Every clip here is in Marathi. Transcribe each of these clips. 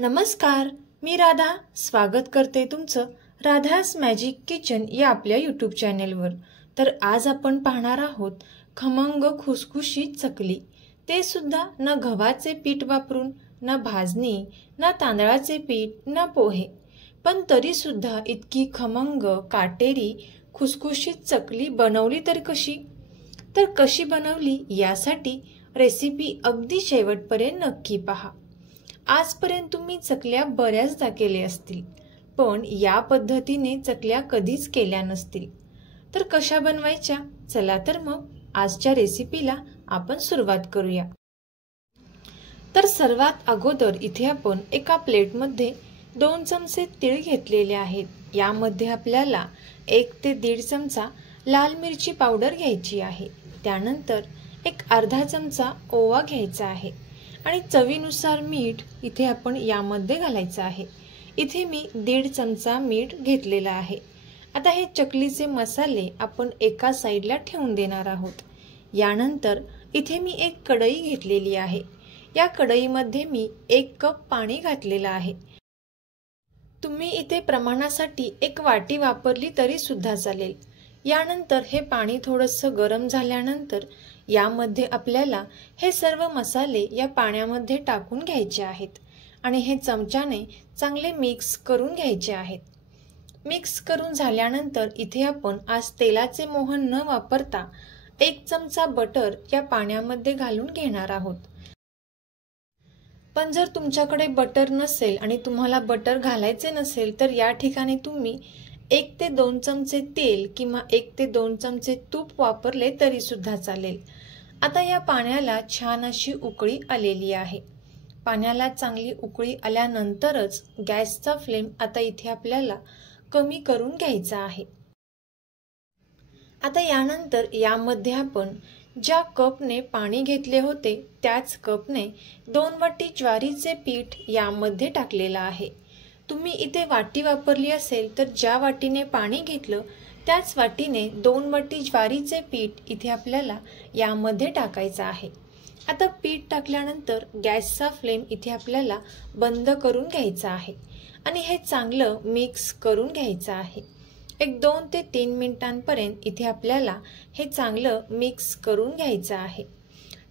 नमस्कार, मी राधा स्वागत करते तुमचं राधास मॅजिक किचन या आपल्या यूट्यूब चॅनेलवर। तर आज आपण पाहणार आहोत खमंग खुसखुशीत चकली, ते सुद्धा न गव्हाचे पीठ वापरून, न भाजणी, न तांदळाचे पीठ, न पोहे, पण तरी सुद्धा इतकी खमंग काटेरी खुसखुशीत चकली बनवली तर कशी? तर कशी बनवली यासाठी रेसिपी अगदी शेवटपर्यंत नक्की पहा। आजपर्यंत तुम्ही चकल्या बऱ्याचदा केल्या असतील, पण या पद्धतीने चकल्या कधीच केल्या नसतील। तर कशा बनवायच्या? चला तर मग आजच्या रेसिपीला आपण सुरुवात करूया। तर सर्वात अगोदर इथे आपण एका प्लेटमध्ये 2 चमचे तीळ घेतलेले आहेत। यामध्ये आपल्याला 1 ते 1.5 चमचा लाल मिरची पावडर घ्यायची आहे। त्यानंतर एक अर्धा चमचा ओवा घ्यायचा आहे आणि चवीनुसार मीठ इथे आपण यामध्ये घालायचं आहे। इथे मी 1.5 चमचा मीठ घेतलेला आहे। आता हे चकलीचे मसाले आपण एका साईडला ठेवून देणार आहोत। यानंतर इथे मी एक कढई घेतलेली आहे। या कढईमध्ये मी 1 कप पाणी घातलेलं आहे। तुम्ही इथे प्रमाणासाठी 1 वाटी वापरली तरी सुद्धा चालेल। यानंतर हे पाणी थोडंसं गरम झाल्यानंतर यामध्ये आपल्याला हे सर्व मसाले या पाण्यामध्ये टाकून घ्यायचे आहेत आणि हे चमच्याने चांगले मिक्स करून घ्यायचे आहेत। मिक्स करून झाल्यानंतर इथे आपण आज तेलाचे मोहन न वापरता 1 चमचा बटर या पाण्यामध्ये घालून घेणार आहोत। पण जर तुमच्याकडे बटर नसेल आणि तुम्हाला बटर घालायचे नसेल तर या ठिकाणी तुम्ही 1 ते 2 चमचे तेल किंवा 1 ते 2 चमचे तूप वापरले तरी सुद्धा चालेल। आता या पाण्याला छान अशी उकळी आलेली आहे। पाण्याला चांगली उकळी आल्यानंतरच गॅसचा फ्लेम आता इथे आपल्याला कमी करून घ्यायचा आहे। आता यानंतर यामध्ये आपण ज्या कपने पाणी घेतले होते त्याच कपने 2 वाटी ज्वारीचे पीठ यामध्ये टाकलेलं आहे। तुम्ही इथे वाटी वापरली असेल तर ज्या वाटीने पाणी घेतलं त्याच वाटीने 2 वाटी ज्वारीचे पीठ इथे आपल्याला यामध्ये टाकायचं आहे। आता पीठ टाकल्यानंतर गॅसचा फ्लेम इथे आपल्याला बंद करून घ्यायचा आहे आणि हे चांगलं मिक्स करून घ्यायचं आहे। एक 2 ते 3 मिनिटांपर्यंत इथे आपल्याला हे चांगलं मिक्स करून घ्यायचं आहे।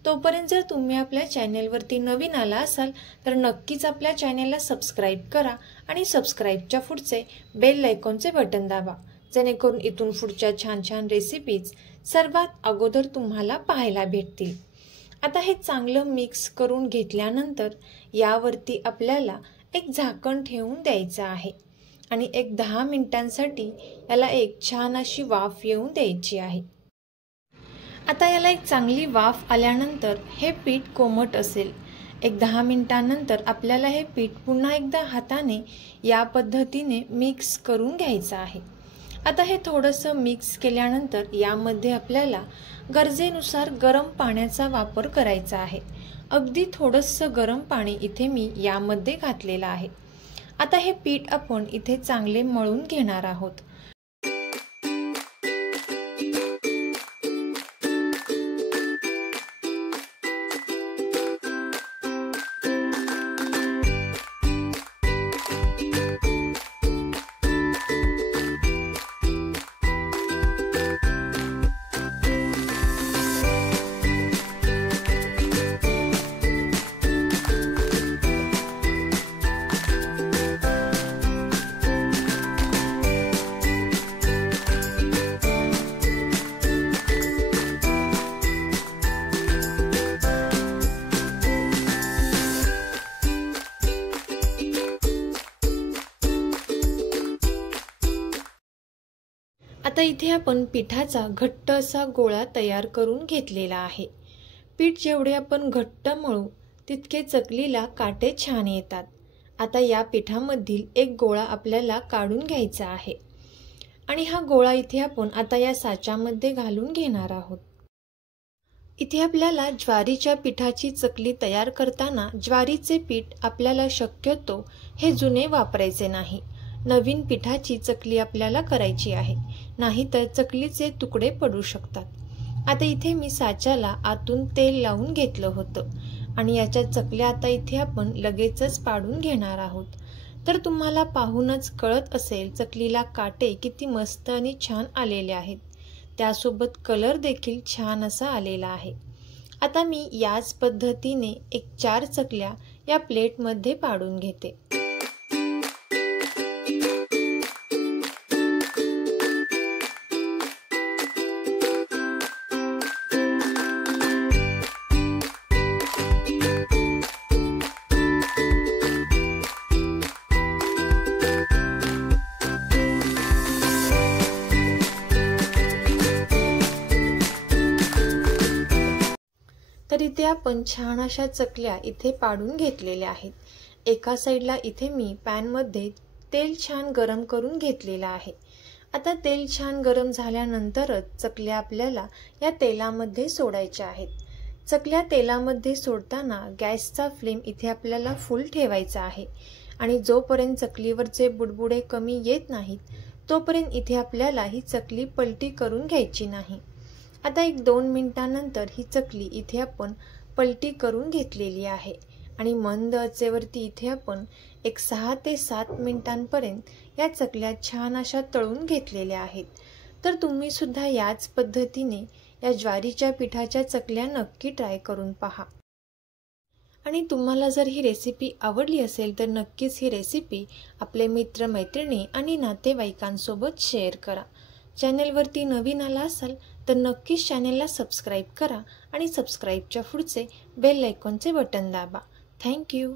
तोपर्यंत जर तुम्ही आपल्या चॅनेलवरती नवीन आला असाल तर नक्कीच आपल्या चॅनेलला सबस्क्राईब करा आणि सबस्क्राईबच्या पुढचे बेल आयकॉनचे बटन दाबा, जेणेकरून इथून पुढच्या छान छान रेसिपीज सर्वात अगोदर तुम्हाला पाहायला भेटतील। आता हे चांगलं मिक्स करून घेतल्यानंतर यावरती आपल्याला एक झाकण ठेवून द्यायचं आहे आणि एक 10 मिनिटांसाठी याला एक छान अशी वाफ येऊन द्यायची आहे। आता याला एक चांगली वाफ आल्यानंतर हे पीठ कोमट असेल। एक 10 मिनिटांनंतर आपल्याला हे पीठ पुन्हा एकदा हाताने या पद्धतीने मिक्स करून घ्यायचं आहे। आता हे थोडंसं मिक्स केल्यानंतर यामध्ये आपल्याला गरजेनुसार गरम पाण्याचा वापर करायचा आहे। अगदी थोडंसं गरम पाणी इथे मी यामध्ये घातलेलं आहे। आता हे पीठ आपण इथे चांगले मळून घेणार आहोत। आता इथे आपण पिठाचा घट्ट असा गोळा तयार करून घेतलेला आहे। पीठ जेवढे आपण घट्ट मळू तितके चकलीला काटे छान येतात। आता या पिठामधील एक गोळा आपल्याला काढून घ्यायचा आहे आणि हा गोळा इथे आपण आता या साच्यामध्ये घालून घेणार आहोत। इथे आपल्याला ज्वारीच्या पिठाची चकली तयार करताना ज्वारीचे पीठ आपल्याला शक्यतो हे जुने वापरायचे नाही। नवीन पिठाची चकली आपल्याला करायची आहे, नाहीतर चकलीचे तुकडे पडू शकतात। आता इथे मी साच्याला आतून तेल लावून घेतलं होतं आणि याच्या चकल्या आता इथे आपण लगेचच पाडून घेणार आहोत। तर तुम्हाला पाहूनच कळत असेल चकलीला काटे किती मस्त आणि छान आलेले आहेत, त्यासोबत कलर देखील छान असा आलेला आहे। आता मी याच पद्धतीने एक 4 चकल्या या प्लेटमध्ये पाडून घेते। तर इथे आपण छान अशा चकल्या इथे पाडून घेतलेल्या आहेत। एका साईडला इथे मी पॅनमध्ये तेल छान गरम करून घेतलेलं आहे। आता तेल छान गरम झाल्यानंतरच चकल्या आपल्याला या तेलामध्ये सोडायच्या आहेत। चकल्या तेलामध्ये सोडताना गॅसचा फ्लेम इथे आपल्याला फुल ठेवायचा आहे आणि जोपर्यंत चकलीवरचे बुडबुडे कमी येत नाहीत तोपर्यंत इथे आपल्याला ही चकली पलटी करून घ्यायची नाही। आता 1-2 मिनिटांनंतर ही चकली इथे आपण पलटी करून घेतलेली आहे आणि मंद आचेवरती इथे आपण एक 6 ते 7 मिनिटांपर्यंत या चकल्या छान अशा तळून घेतलेल्या आहेत। तर तुम्ही सुद्धा याच पद्धतीने या ज्वारीच्या पिठाच्या चकल्या नक्की ट्राय करून पहा। आणि तुम्हाला जर ही रेसिपी आवडली असेल तर नक्कीच ही रेसिपी आपले मित्र मैत्रिणी आणि नातेवाईकांसोबत शेअर करा। चॅनेलवरती नवीन आला असाल तर नक्कीच चॅनेलला सबस्क्राईब करा आणि सबस्क्राईबच्या पुढचे बेल आयकॉनचे बटन दाबा। थँक्यू।